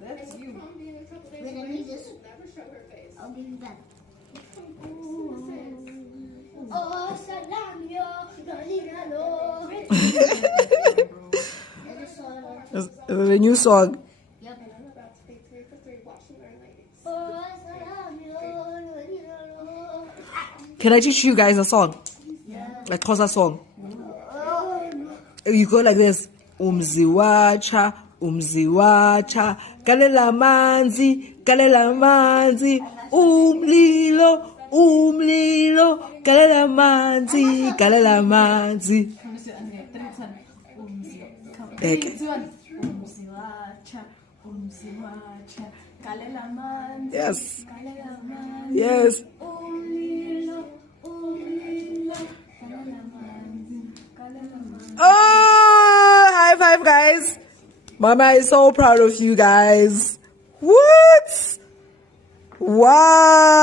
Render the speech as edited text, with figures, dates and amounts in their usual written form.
That's you. Wait, let me just. I'll give you that. Oh, salam yo, Is it a new song? Yep. Can I teach you guys a song? Like Xhosa song. You go like this. Umziwacha, umziwacha, kalela manzi, umlilo, kalela manzi. Yes. Yes. Oh, high five, guys. Mama is so proud of you guys. What? Wow.